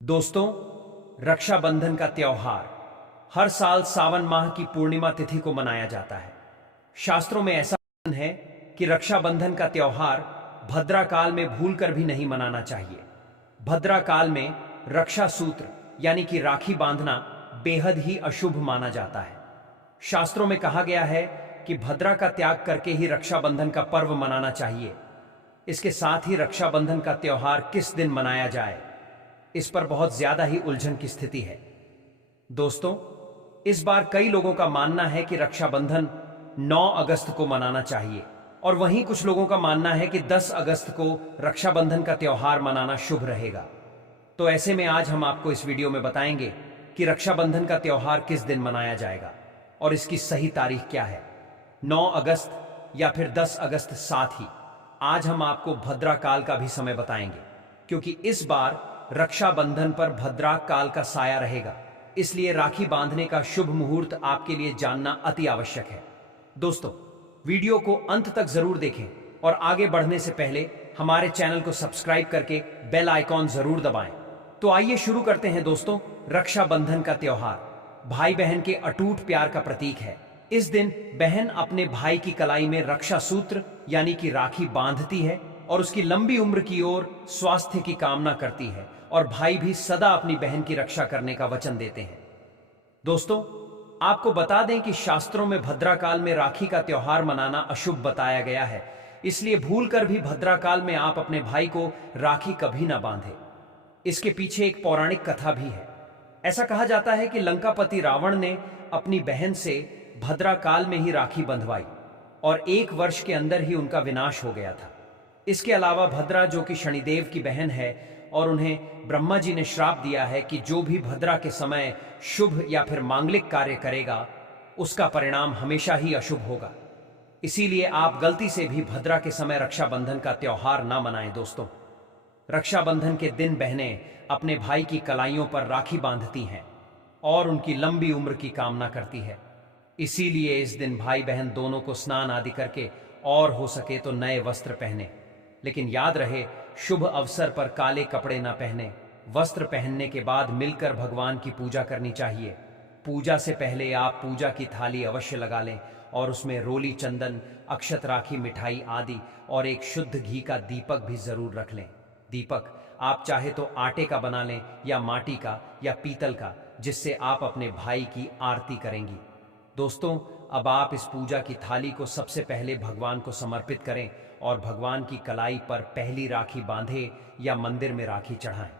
दोस्तों, रक्षाबंधन का त्योहार हर साल सावन माह की पूर्णिमा तिथि को मनाया जाता है। शास्त्रों में ऐसा वर्णन है कि रक्षाबंधन का त्योहार भद्रा काल में भूलकर भी नहीं मनाना चाहिए। भद्रा काल में रक्षा सूत्र यानी कि राखी बांधना बेहद ही अशुभ माना जाता है। शास्त्रों में कहा गया है कि भद्रा का त्याग करके ही रक्षाबंधन का पर्व मनाना चाहिए। इसके साथ ही रक्षाबंधन का त्योहार किस दिन मनाया जाए, इस पर बहुत ज्यादा ही उलझन की स्थिति है। दोस्तों, इस बार कई लोगों का मानना है कि रक्षाबंधन 9 अगस्त को मनाना चाहिए और वहीं कुछ लोगों का मानना है कि 10 अगस्त को रक्षाबंधन का त्योहार मनाना शुभ रहेगा। तो ऐसे में आज हम आपको इस वीडियो में बताएंगे कि रक्षाबंधन का त्योहार किस दिन मनाया जाएगा और इसकी सही तारीख क्या है, 9 अगस्त या फिर 10 अगस्त। साथ ही आज हम आपको भद्रा काल का भी समय बताएंगे, क्योंकि इस बार रक्षाबंधन पर भद्रा काल का साया रहेगा। इसलिए राखी बांधने का शुभ मुहूर्त आपके लिए जानना अति आवश्यक है। दोस्तों, वीडियो को अंत तक जरूर देखें और आगे बढ़ने से पहले हमारे चैनल को सब्सक्राइब करके बेल आइकॉन जरूर दबाएं। तो आइए शुरू करते हैं। दोस्तों, रक्षाबंधन का त्योहार भाई बहन के अटूट प्यार का प्रतीक है। इस दिन बहन अपने भाई की कलाई में रक्षा सूत्र यानी कि राखी बांधती है और उसकी लंबी उम्र की ओर स्वास्थ्य की कामना करती है, और भाई भी सदा अपनी बहन की रक्षा करने का वचन देते हैं। दोस्तों, आपको बता दें कि शास्त्रों में भद्रा काल में राखी का त्योहार मनाना अशुभ बताया गया है। इसलिए भूलकर भी भद्रा काल में आप अपने भाई को राखी कभी ना बांधे। इसके पीछे एक पौराणिक कथा भी है। ऐसा कहा जाता है कि लंकापति रावण ने अपनी बहन से भद्रा काल में ही राखी बंधवाई और 1 वर्ष के अंदर ही उनका विनाश हो गया था। इसके अलावा भद्रा, जो कि शनिदेव की बहन है, और उन्हें ब्रह्मा जी ने श्राप दिया है कि जो भी भद्रा के समय शुभ या फिर मांगलिक कार्य करेगा उसका परिणाम हमेशा ही अशुभ होगा। इसीलिए आप गलती से भी भद्रा के समय रक्षाबंधन का त्योहार ना मनाएं। दोस्तों, रक्षाबंधन के दिन बहनें अपने भाई की कलाइयों पर राखी बांधती हैं और उनकी लंबी उम्र की कामना करती है। इसीलिए इस दिन भाई बहन दोनों को स्नान आदि करके और हो सके तो नए वस्त्र पहने। लेकिन याद रहे, शुभ अवसर पर काले कपड़े ना पहने। वस्त्र पहनने के बाद मिलकर भगवान की पूजा करनी चाहिए। पूजा से पहले आप पूजा की थाली अवश्य लगा लें और उसमें रोली, चंदन, अक्षत, राखी, मिठाई आदि और एक शुद्ध घी का दीपक भी जरूर रख लें। दीपक आप चाहे तो आटे का बना लें या माटी का या पीतल का, जिससे आप अपने भाई की आरती करेंगी। दोस्तों, अब आप इस पूजा की थाली को सबसे पहले भगवान को समर्पित करें और भगवान की कलाई पर पहली राखी बांधे या मंदिर में राखी चढ़ाएं।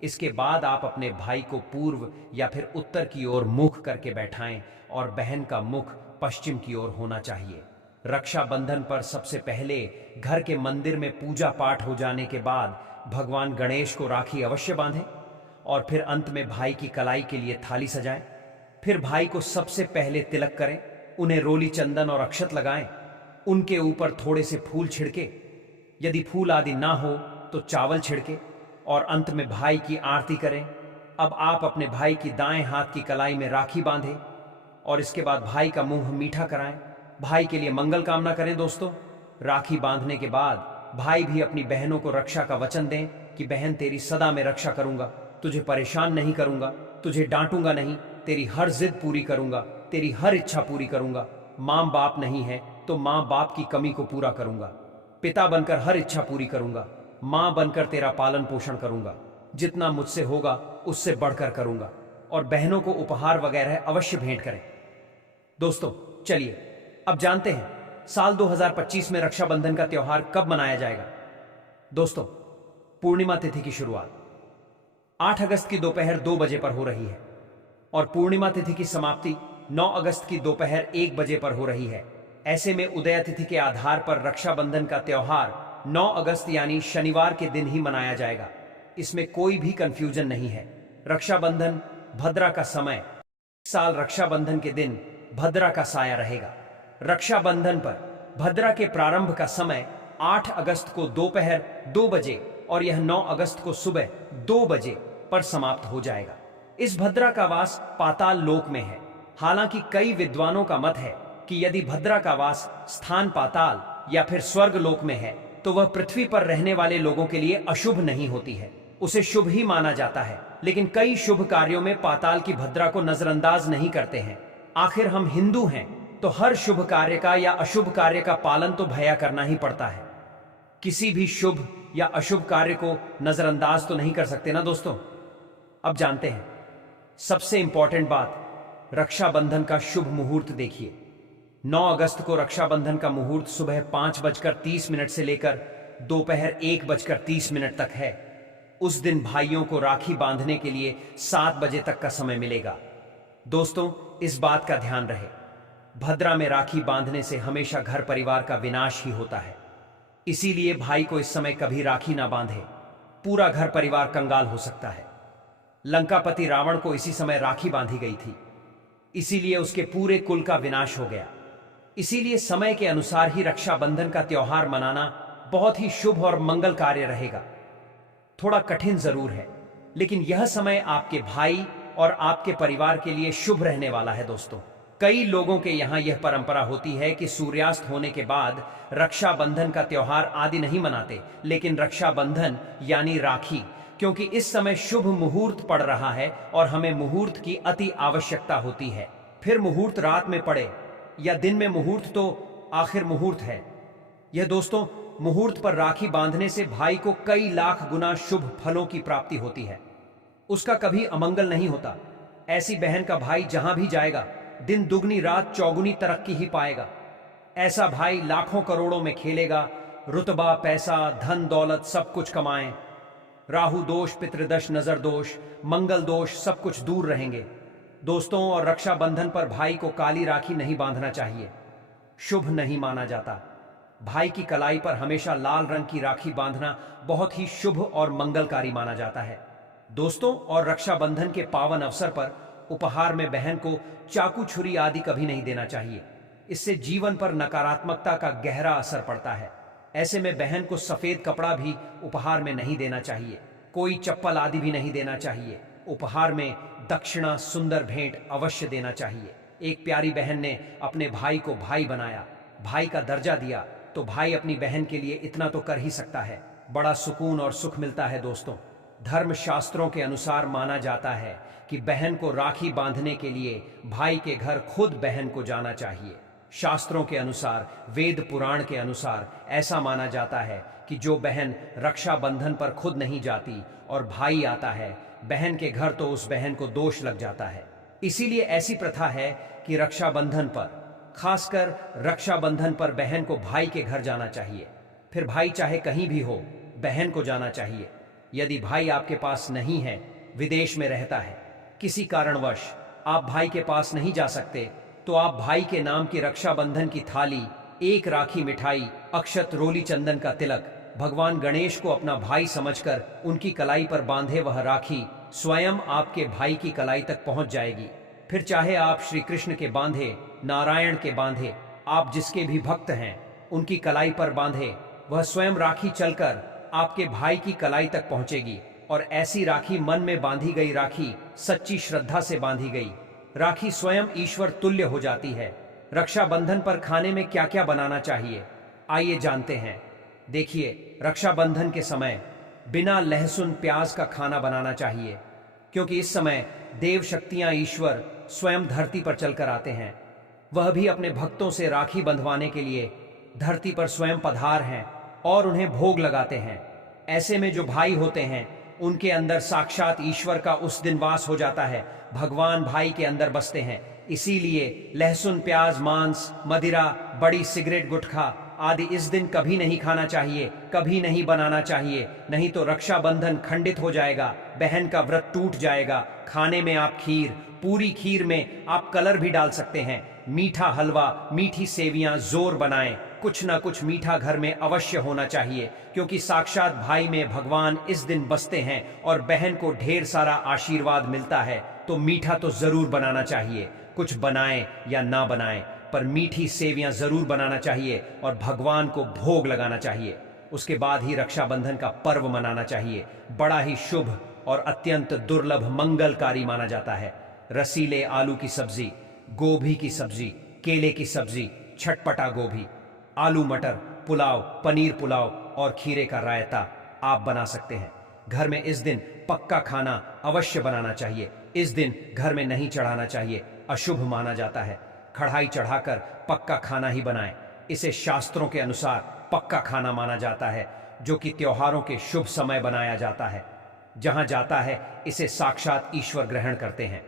इसके बाद आप अपने भाई को पूर्व या फिर उत्तर की ओर मुख करके बैठाएं और बहन का मुख पश्चिम की ओर होना चाहिए। रक्षाबंधन पर सबसे पहले घर के मंदिर में पूजा पाठ हो जाने के बाद भगवान गणेश को राखी अवश्य बांधें और फिर अंत में भाई की कलाई के लिए थाली सजाएं। फिर भाई को सबसे पहले तिलक करें, उन्हें रोली, चंदन और अक्षत लगाएं, उनके ऊपर थोड़े से फूल छिड़के, यदि फूल आदि ना हो तो चावल छिड़के और अंत में भाई की आरती करें। अब आप अपने भाई की दाएं हाथ की कलाई में राखी बांधें और इसके बाद भाई का मुंह मीठा कराएं, भाई के लिए मंगल कामना करें। दोस्तों, राखी बांधने के बाद भाई भी अपनी बहनों को रक्षा का वचन दें कि बहन, तेरी सदा मैं रक्षा करूंगा, तुझे परेशान नहीं करूंगा, तुझे डांटूंगा नहीं, तेरी हर जिद पूरी करूंगा, तेरी हर इच्छा पूरी करूंगा। मां बाप नहीं है तो मां बाप की कमी को पूरा करूंगा, पिता बनकर हर इच्छा पूरी करूंगा, मां बनकर तेरा पालन पोषण करूंगा, जितना मुझसे होगा उससे बढ़कर करूंगा। और बहनों को उपहार वगैरह अवश्य भेंट करें। दोस्तों, चलिए अब जानते हैं साल 2025 में रक्षाबंधन का त्योहार कब मनाया जाएगा। दोस्तों, पूर्णिमा तिथि की शुरुआत 8 अगस्त की दोपहर 2 बजे पर हो रही है और पूर्णिमा तिथि की समाप्ति 9 अगस्त की दोपहर 1 बजे पर हो रही है। ऐसे में उदय तिथि के आधार पर रक्षाबंधन का त्योहार 9 अगस्त यानी शनिवार के दिन ही मनाया जाएगा। इसमें कोई भी कंफ्यूजन नहीं है। रक्षाबंधन भद्रा का समय, इस साल रक्षाबंधन के दिन भद्रा का साया रहेगा। रक्षाबंधन पर भद्रा के प्रारंभ का समय 8 अगस्त को दोपहर 2 बजे और यह 9 अगस्त को सुबह 2 बजे पर समाप्त हो जाएगा। इस भद्रा का वास पाताल लोक में है। हालांकि कई विद्वानों का मत है कि यदि भद्रा का वास स्थान पाताल या फिर स्वर्ग लोक में है तो वह पृथ्वी पर रहने वाले लोगों के लिए अशुभ नहीं होती है, उसे शुभ ही माना जाता है। लेकिन कई शुभ कार्यों में पाताल की भद्रा को नजरअंदाज नहीं करते हैं। आखिर हम हिंदू हैं, तो हर शुभ कार्य का या अशुभ कार्य का पालन तो भैया करना ही पड़ता है। किसी भी शुभ या अशुभ कार्य को नजरअंदाज तो नहीं कर सकते ना दोस्तों। अब जानते हैं सबसे इंपॉर्टेंट बात, रक्षाबंधन का शुभ मुहूर्त देखिए। 9 अगस्त को रक्षाबंधन का मुहूर्त सुबह 5:30 से लेकर दोपहर 1:30 तक है। उस दिन भाइयों को राखी बांधने के लिए 7 बजे तक का समय मिलेगा। दोस्तों, इस बात का ध्यान रहे, भद्रा में राखी बांधने से हमेशा घर परिवार का विनाश ही होता है। इसीलिए भाई को इस समय कभी राखी ना बांधे, पूरा घर परिवार कंगाल हो सकता है। लंकापति रावण को इसी समय राखी बांधी गई थी, इसीलिए उसके पूरे कुल का विनाश हो गया। इसीलिए समय के अनुसार ही रक्षाबंधन का त्योहार मनाना बहुत ही शुभ और मंगल कार्य रहेगा। थोड़ा कठिन जरूर है, लेकिन यह समय आपके भाई और आपके परिवार के लिए शुभ रहने वाला है। दोस्तों, कई लोगों के यहां यह परंपरा होती है कि सूर्यास्त होने के बाद रक्षाबंधन का त्योहार आदि नहीं मनाते, लेकिन रक्षाबंधन यानी राखी, क्योंकि इस समय शुभ मुहूर्त पड़ रहा है और हमें मुहूर्त की अति आवश्यकता होती है। फिर मुहूर्त रात में पड़े या दिन में, मुहूर्त तो आखिर मुहूर्त है। यह दोस्तों, मुहूर्त पर राखी बांधने से भाई को कई लाख गुना शुभ फलों की प्राप्ति होती है, उसका कभी अमंगल नहीं होता। ऐसी बहन का भाई जहां भी जाएगा, दिन दुगनी रात चौगुनी तरक्की ही पाएगा। ऐसा भाई लाखों करोड़ों में खेलेगा, रुतबा, पैसा, धन दौलत सब कुछ कमाए। राहु दोष, पितृदोष, नजर दोष, मंगल दोष सब कुछ दूर रहेंगे। दोस्तों, और रक्षाबंधन पर भाई को काली राखी नहीं बांधना चाहिए, शुभ नहीं माना जाता। भाई की कलाई पर हमेशा लाल रंग की राखी बांधना बहुत ही शुभ और मंगलकारी माना जाता है। दोस्तों, और रक्षाबंधन के पावन अवसर पर उपहार में बहन को चाकू, छुरी आदि कभी नहीं देना चाहिए। इससे जीवन पर नकारात्मकता का गहरा असर पड़ता है। ऐसे में बहन को सफेद कपड़ा भी उपहार में नहीं देना चाहिए, कोई चप्पल आदि भी नहीं देना चाहिए। उपहार में दक्षिणा, सुंदर भेंट अवश्य देना चाहिए। एक प्यारी बहन ने अपने भाई को भाई बनाया, भाई का दर्जा दिया, तो भाई अपनी बहन के लिए इतना तो कर ही सकता है। बड़ा सुकून और सुख मिलता है। दोस्तों, धर्म शास्त्रों के अनुसार माना जाता है कि बहन को राखी बांधने के लिए भाई के घर खुद बहन को जाना चाहिए। शास्त्रों के अनुसार, वेद पुराण के अनुसार ऐसा माना जाता है कि जो बहन रक्षाबंधन पर खुद नहीं जाती और भाई आता है बहन के घर, तो उस बहन को दोष लग जाता है। इसीलिए ऐसी प्रथा है कि रक्षाबंधन पर, खासकर रक्षाबंधन पर बहन को भाई के घर जाना चाहिए। फिर भाई चाहे कहीं भी हो, बहन को जाना चाहिए। यदि भाई आपके पास नहीं है, विदेश में रहता है, किसी कारणवश आप भाई के पास नहीं जा सकते, तो आप भाई के नाम की रक्षाबंधन की थाली, एक राखी, मिठाई, अक्षत, रोली, चंदन का तिलक, भगवान गणेश को अपना भाई समझकर उनकी कलाई पर बांधे। वह राखी स्वयं आपके भाई की कलाई तक पहुंच जाएगी। फिर चाहे आप श्री कृष्ण के बांधे, नारायण के बांधे, आप जिसके भी भक्त हैं उनकी कलाई पर बांधे, वह स्वयं राखी चलकर आपके भाई की कलाई तक पहुंचेगी। और ऐसी राखी, मन में बांधी गई राखी, सच्ची श्रद्धा से बांधी गई राखी स्वयं ईश्वर तुल्य हो जाती है। रक्षाबंधन पर खाने में क्या क्या बनाना चाहिए, आइए जानते हैं। देखिए, रक्षाबंधन के समय बिना लहसुन प्याज का खाना बनाना चाहिए, क्योंकि इस समय देव शक्तियां, ईश्वर स्वयं धरती पर चलकर आते हैं। वह भी अपने भक्तों से राखी बंधवाने के लिए धरती पर स्वयं पधार हैं और उन्हें भोग लगाते हैं। ऐसे में जो भाई होते हैं उनके अंदर साक्षात ईश्वर का उस दिन वास हो जाता है। भगवान भाई के अंदर बसते हैं। इसीलिए लहसुन, प्याज, मांस, मदिरा, बड़ी, सिगरेट, गुटखा आदि इस दिन कभी नहीं खाना चाहिए, कभी नहीं बनाना चाहिए। नहीं तो रक्षाबंधन खंडित हो जाएगा, बहन का व्रत टूट जाएगा। खाने में आप खीर, पूरी खीर में आप कलर भी डाल सकते हैं। मीठा हलवा, मीठी सेवियां जोर बनाएं। कुछ ना कुछ मीठा घर में अवश्य होना चाहिए, क्योंकि साक्षात भाई में भगवान इस दिन बसते हैं और बहन को ढेर सारा आशीर्वाद मिलता है। तो मीठा तो जरूर बनाना चाहिए, कुछ बनाएं या ना बनाएं, पर मीठी सेवियां जरूर बनाना चाहिए और भगवान को भोग लगाना चाहिए। उसके बाद ही रक्षाबंधन का पर्व मनाना चाहिए। बड़ा ही शुभ और अत्यंत दुर्लभ मंगलकारी माना जाता है। रसीले आलू की सब्जी, गोभी की सब्जी, केले की सब्जी, छटपटा गोभी, आलू मटर, पुलाव, पनीर पुलाव और खीरे का रायता आप बना सकते हैं। घर में इस दिन पक्का खाना अवश्य बनाना चाहिए। इस दिन घर में नहीं चढ़ाना चाहिए, अशुभ माना जाता है। कढ़ाई चढ़ाकर पक्का खाना ही बनाएं। इसे शास्त्रों के अनुसार पक्का खाना माना जाता है, जो कि त्योहारों के शुभ समय बनाया जाता है। जहां जाता है इसे साक्षात ईश्वर ग्रहण करते हैं।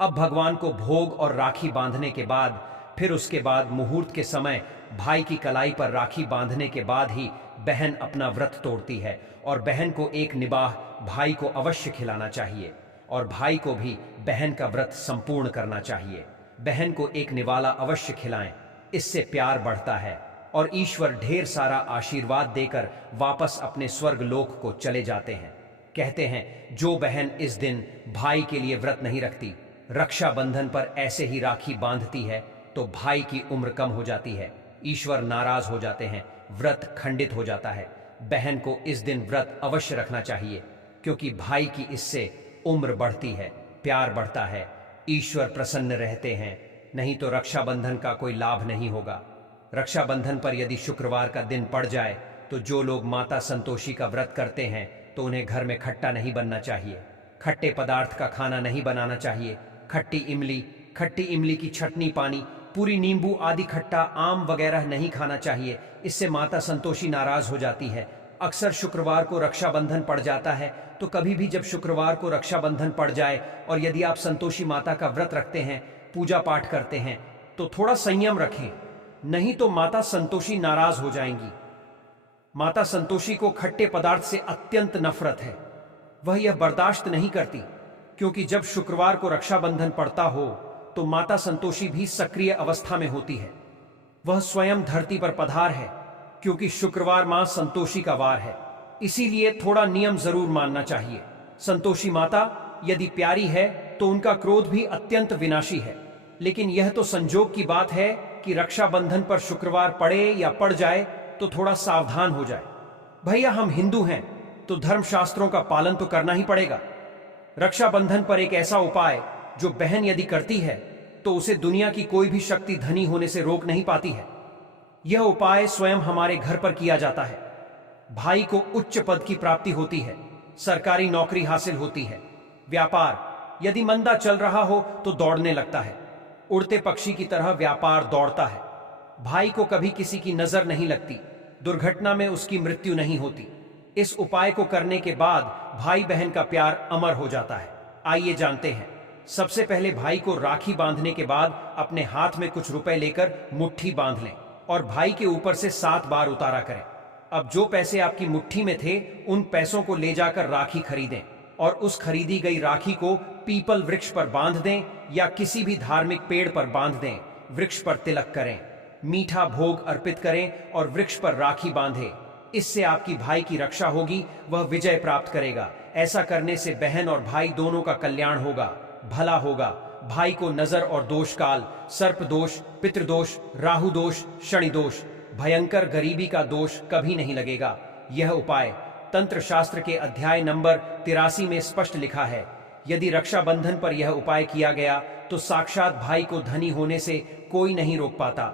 अब भगवान को भोग और राखी बांधने के बाद, फिर उसके बाद मुहूर्त के समय भाई की कलाई पर राखी बांधने के बाद ही बहन अपना व्रत तोड़ती है और बहन को एक निबाह भाई को अवश्य खिलाना चाहिए और भाई को भी बहन का व्रत संपूर्ण करना चाहिए। बहन को एक निवाला अवश्य खिलाएं, इससे प्यार बढ़ता है और ईश्वर ढेर सारा आशीर्वाद देकर वापस अपने स्वर्ग लोक को चले जाते हैं। कहते हैं जो बहन इस दिन भाई के लिए व्रत नहीं रखती, रक्षाबंधन पर ऐसे ही राखी बांधती है, तो भाई की उम्र कम हो जाती है, ईश्वर नाराज हो जाते हैं, व्रत खंडित हो जाता है। बहन को इस दिन व्रत अवश्य रखना चाहिए, क्योंकि भाई की इससे उम्र बढ़ती है, प्यार बढ़ता है, ईश्वर प्रसन्न रहते हैं। नहीं तो रक्षाबंधन का कोई लाभ नहीं होगा। रक्षाबंधन पर यदि शुक्रवार का दिन पड़ जाए तो जो लोग माता संतोषी का व्रत करते हैं तो उन्हें घर में खट्टा नहीं बनना चाहिए, खट्टे पदार्थ का खाना नहीं बनाना चाहिए। खट्टी इमली की चटनी, पानी, पूरी नींबू आदि खट्टा आम वगैरह नहीं खाना चाहिए, इससे माता संतोषी नाराज हो जाती है। अक्सर शुक्रवार को रक्षाबंधन पड़ जाता है, तो कभी भी जब शुक्रवार को रक्षाबंधन पड़ जाए और यदि आप संतोषी माता का व्रत रखते हैं, पूजा पाठ करते हैं, तो थोड़ा संयम रखें, नहीं तो माता संतोषी नाराज हो जाएंगी। माता संतोषी को खट्टे पदार्थ से अत्यंत नफरत है, वह यह बर्दाश्त नहीं करती, क्योंकि जब शुक्रवार को रक्षाबंधन पड़ता हो तो माता संतोषी भी सक्रिय अवस्था में होती है। वह स्वयं धरती पर पधार है, क्योंकि शुक्रवार मां संतोषी का वार है, इसीलिए थोड़ा नियम जरूर मानना चाहिए। संतोषी माता यदि प्यारी है तो उनका क्रोध भी अत्यंत विनाशी है, लेकिन यह तो संजोग की बात है कि रक्षाबंधन पर शुक्रवार पड़े या पड़ जाए तो थोड़ा सावधान हो जाए। भैया हम हिंदू हैं तो धर्मशास्त्रों का पालन तो करना ही पड़ेगा। रक्षाबंधन पर एक ऐसा उपाय जो बहन यदि करती है तो उसे दुनिया की कोई भी शक्ति धनी होने से रोक नहीं पाती है। यह उपाय स्वयं हमारे घर पर किया जाता है। भाई को उच्च पद की प्राप्ति होती है, सरकारी नौकरी हासिल होती है, व्यापार यदि मंदा चल रहा हो तो दौड़ने लगता है, उड़ते पक्षी की तरह व्यापार दौड़ता है। भाई को कभी किसी की नजर नहीं लगती, दुर्घटना में उसकी मृत्यु नहीं होती। इस उपाय को करने के बाद भाई बहन का प्यार अमर हो जाता है। आइए जानते हैं। सबसे पहले भाई को राखी बांधने के बाद अपने हाथ में कुछ रुपए लेकर मुट्ठी बांध लें और भाई के ऊपर से 7 बार उतारा करें। अब जो पैसे आपकी मुट्ठी में थे उन पैसों को ले जाकर राखी खरीदें और उस खरीदी गई राखी को पीपल वृक्ष पर बांध दें या किसी भी धार्मिक पेड़ पर बांध दें। वृक्ष पर तिलक करें, मीठा भोग अर्पित करें और वृक्ष पर राखी बांधें। इससे आपकी भाई की रक्षा होगी, वह विजय प्राप्त करेगा। ऐसा करने से बहन और भाई दोनों का कल्याण होगा, भला होगा। भाई को नजर और दोष काल, सर्प दोष, पितृदोष, राहु दोष, शनि दोष, भयंकर गरीबी का दोष कभी नहीं लगेगा। यह उपाय तंत्र शास्त्र के अध्याय नंबर 83 में स्पष्ट लिखा है। यदि रक्षाबंधन पर यह उपाय किया गया तो साक्षात भाई को धनी होने से कोई नहीं रोक पाता।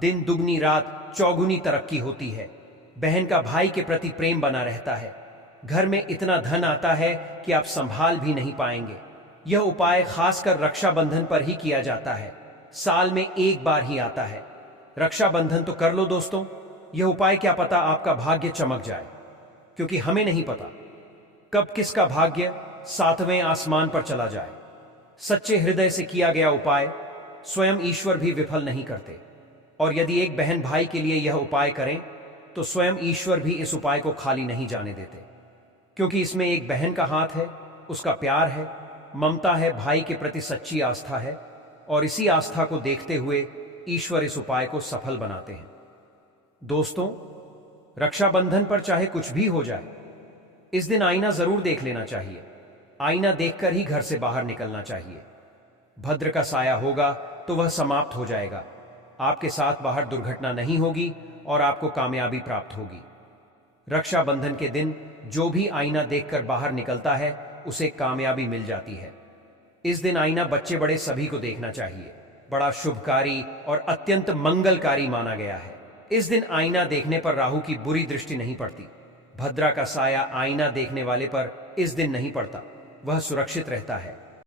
दिन दुगनी रात चौगुनी तरक्की होती है। बहन का भाई के प्रति प्रेम बना रहता है। घर में इतना धन आता है कि आप संभाल भी नहीं पाएंगे। यह उपाय खासकर रक्षाबंधन पर ही किया जाता है, साल में एक बार ही आता है। रक्षाबंधन तो कर लो दोस्तों, यह उपाय क्या पता आपका भाग्य चमक जाए, क्योंकि हमें नहीं पता कब किसका भाग्य 7वें आसमान पर चला जाए। सच्चे हृदय से किया गया उपाय स्वयं ईश्वर भी विफल नहीं करते, और यदि एक बहन भाई के लिए यह उपाय करें तो स्वयं ईश्वर भी इस उपाय को खाली नहीं जाने देते, क्योंकि इसमें एक बहन का हाथ है, उसका प्यार है, ममता है, भाई के प्रति सच्ची आस्था है, और इसी आस्था को देखते हुए ईश्वर इस उपाय को सफल बनाते हैं। दोस्तों, रक्षाबंधन पर चाहे कुछ भी हो जाए, इस दिन आईना जरूर देख लेना चाहिए। आईना देखकर ही घर से बाहर निकलना चाहिए। भद्र का साया होगा तो वह समाप्त हो जाएगा। आपके साथ बाहर दुर्घटना नहीं होगी और आपको कामयाबी प्राप्त होगी। रक्षाबंधन के दिन जो भी आईना देखकर बाहर निकलता है उसे कामयाबी मिल जाती है। इस दिन आईना बच्चे बड़े सभी को देखना चाहिए। बड़ा शुभकारी और अत्यंत मंगलकारी माना गया है। इस दिन आईना देखने पर राहु की बुरी दृष्टि नहीं पड़ती। भद्रा का साया आईना देखने वाले पर इस दिन नहीं पड़ता, वह सुरक्षित रहता है।